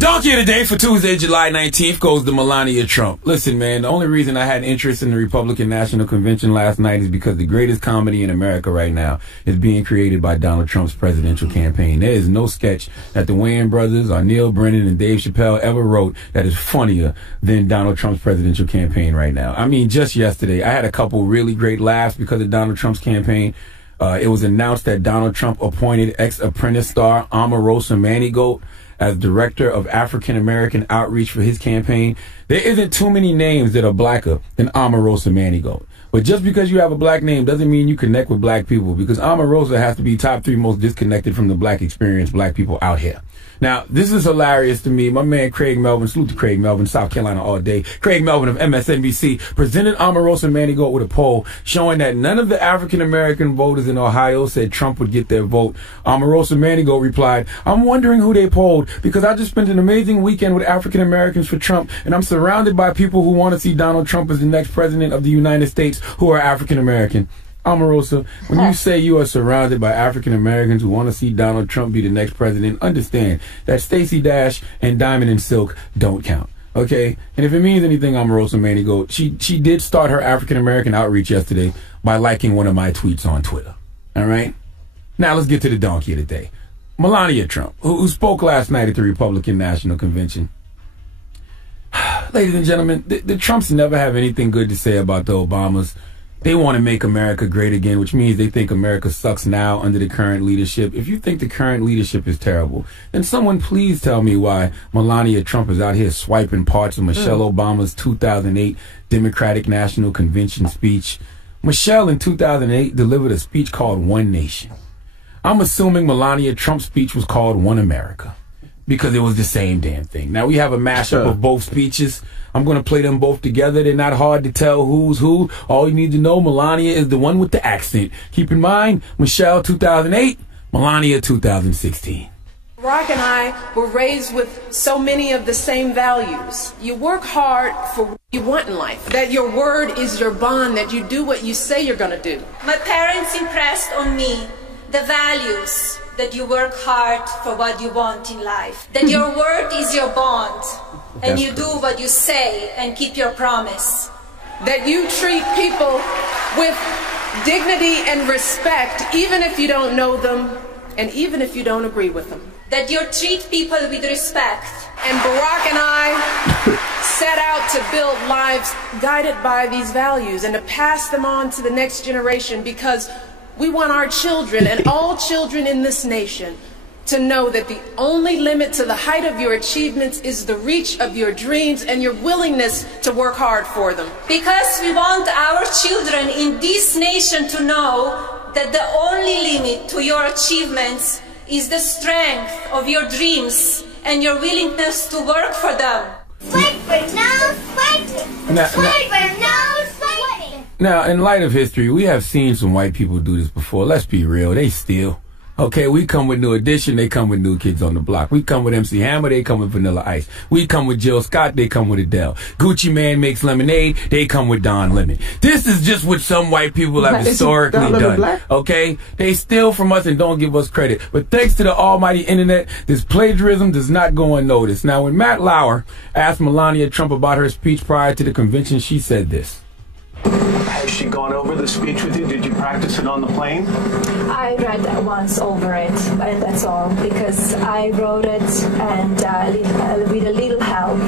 Donkey of the day for Tuesday, July 19th goes to Melania Trump. Listen, man, the only reason I had interest in the Republican National Convention last night is because the greatest comedy in America right now is being created by Donald Trump's presidential campaign. There is no sketch that the Wayans brothers or Neil Brennan and Dave Chappelle ever wrote that is funnier than Donald Trump's presidential campaign right now. I mean, just yesterday, I had a couple really great laughs because of Donald Trump's campaign. It was announced that Donald Trump appointed ex-Apprentice star Omarosa Manigault as Director of African American Outreach for his campaign. There isn't too many names that are blacker than Omarosa Manigault. But just because you have a black name doesn't mean you connect with black people, because Omarosa has to be top 3 most disconnected from the black experience, black people out here. Now, this is hilarious to me. My man Craig Melvin, salute to Craig Melvin, South Carolina all day. Craig Melvin of MSNBC presented Omarosa Manigault with a poll showing that none of the African-American voters in Ohio said Trump would get their vote. Omarosa Manigault replied, "I'm wondering who they polled because I just spent an amazing weekend with African-Americans for Trump, and I'm surrounded by people who want to see Donald Trump as the next president of the United States who are African-American." Omarosa, when you say you are surrounded by African Americans who want to see Donald Trump be the next president, understand that Stacey Dash and Diamond and Silk don't count. Okay? And if it means anything, Omarosa Manigault, she did start her African American outreach yesterday by liking one of my tweets on Twitter. All right? Now let's get to the donkey of the day. Melania Trump, who spoke last night at the Republican National Convention. Ladies and gentlemen, the Trumps never have anything good to say about the Obamas. They want to make America great again, which means they think America sucks now under the current leadership. If you think the current leadership is terrible, then someone please tell me why Melania Trump is out here swiping parts of Michelle Obama's 2008 Democratic National Convention speech. Michelle in 2008 delivered a speech called One Nation. I'm assuming Melania Trump's speech was called One America, because it was the same damn thing. Now, we have a mashup of both speeches. I'm going to play them both together. They're not hard to tell who's who. All you need to know, Melania is the one with the accent. Keep in mind, Michelle 2008, Melania 2016. Barack and I were raised with so many of the same values. You work hard for what you want in life, that your word is your bond, that you do what you say you're going to do. My parents impressed on me the values, that you work hard for what you want in life, that your word is your bond, and you do what you say and keep your promise. That you treat people with dignity and respect, even if you don't know them, and even if you don't agree with them. That you treat people with respect. And Barack and I set out to build lives guided by these values and to pass them on to the next generation, because we want our children and all children in this nation to know that the only limit to the height of your achievements is the reach of your dreams and your willingness to work hard for them. Because we want our children in this nation to know that the only limit to your achievements is the strength of your dreams and your willingness to work for them. Fight for no fighting! Fight for no fighting! Now, in light of history, we have seen some white people do this before. Let's be real. They steal. Okay, we come with New Edition, they come with New Kids on the Block. We come with MC Hammer, they come with Vanilla Ice. We come with Jill Scott, they come with Adele. Gucci Man makes lemonade, they come with Don Lemon. This is just what some white people have historically done. Okay? They steal from us and don't give us credit. But thanks to the almighty internet, this plagiarism does not go unnoticed. Now, when Matt Lauer asked Melania Trump about her speech prior to the convention, she said this. Has she gone over the speech with you? Did you practice it on the plane? I read once over it, and that's all, because I wrote it and with a little help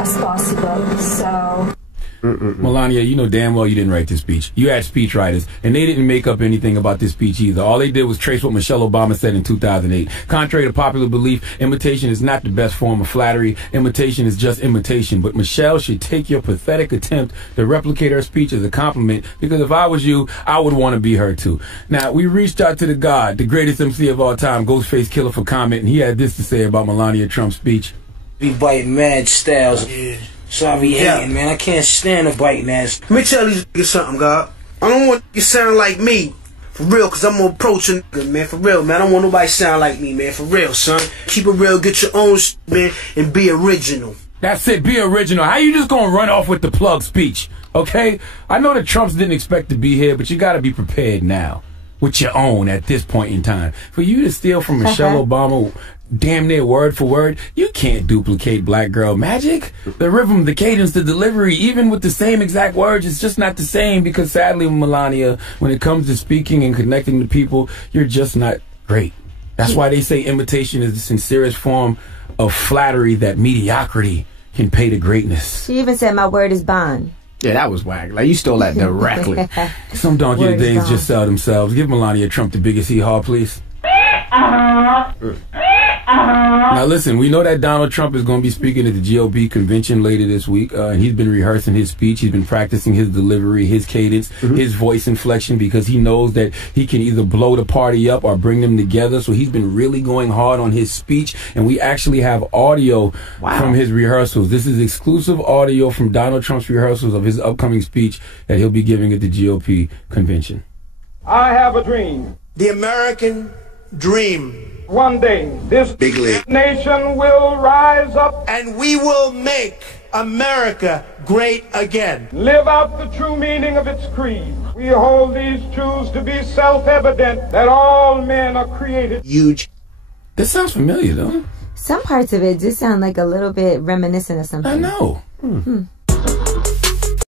as possible. So. Melania, you know damn well you didn't write this speech. You had speech writers, and they didn't make up anything about this speech either. All they did was trace what Michelle Obama said in 2008. Contrary to popular belief, imitation is not the best form of flattery. Imitation is just imitation. But Michelle should take your pathetic attempt to replicate her speech as a compliment, because if I was you, I would want to be her too. Now, we reached out to the God, the greatest MC of all time, Ghostface Killer, for comment, and he had this to say about Melania Trump's speech. We bite mad styles. Yeah. So I be hating, man. I can't stand a biting ass. Let me tell these niggas something, God. I don't want you to sound like me. For real, because I'm gonna approach a nigga, man. For real, man. I don't want nobody to sound like me, man. For real, son. Keep it real, get your own shit, man, and be original. That's it, be original. How you just gonna run off with the plug speech, okay? I know the Trumps didn't expect to be here, but you gotta be prepared now with your own at this point in time. For you to steal from Michelle Obama damn near word for word. You can't duplicate Black Girl Magic. The rhythm, the cadence, the delivery, even with the same exact words, it's just not the same because sadly, Melania, when it comes to speaking and connecting to people, you're just not great. That's why they say imitation is the sincerest form of flattery that mediocrity can pay to greatness. She even said my word is bond. Yeah, that was whack. Like, you stole that directly. Some donkey today's just sell themselves. Give Melania Trump the biggest hee-haw, please. Now listen, we know that Donald Trump is going to be speaking at the GOP convention later this week, and he's been rehearsing his speech. He's been practicing his delivery, his cadence, his voice inflection, because he knows that he can either blow the party up or bring them together. So he's been really going hard on his speech, and we actually have audio from his rehearsals. This is exclusive audio from Donald Trump's rehearsals of his upcoming speech that he'll be giving at the GOP convention. I have a dream. The American dream. One day, this nation will rise up and we will make America great again. Live out the true meaning of its creed. We hold these truths to be self-evident, that all men are created huge. This sounds familiar, though. Some parts of it just sound like a little bit reminiscent of something. I know.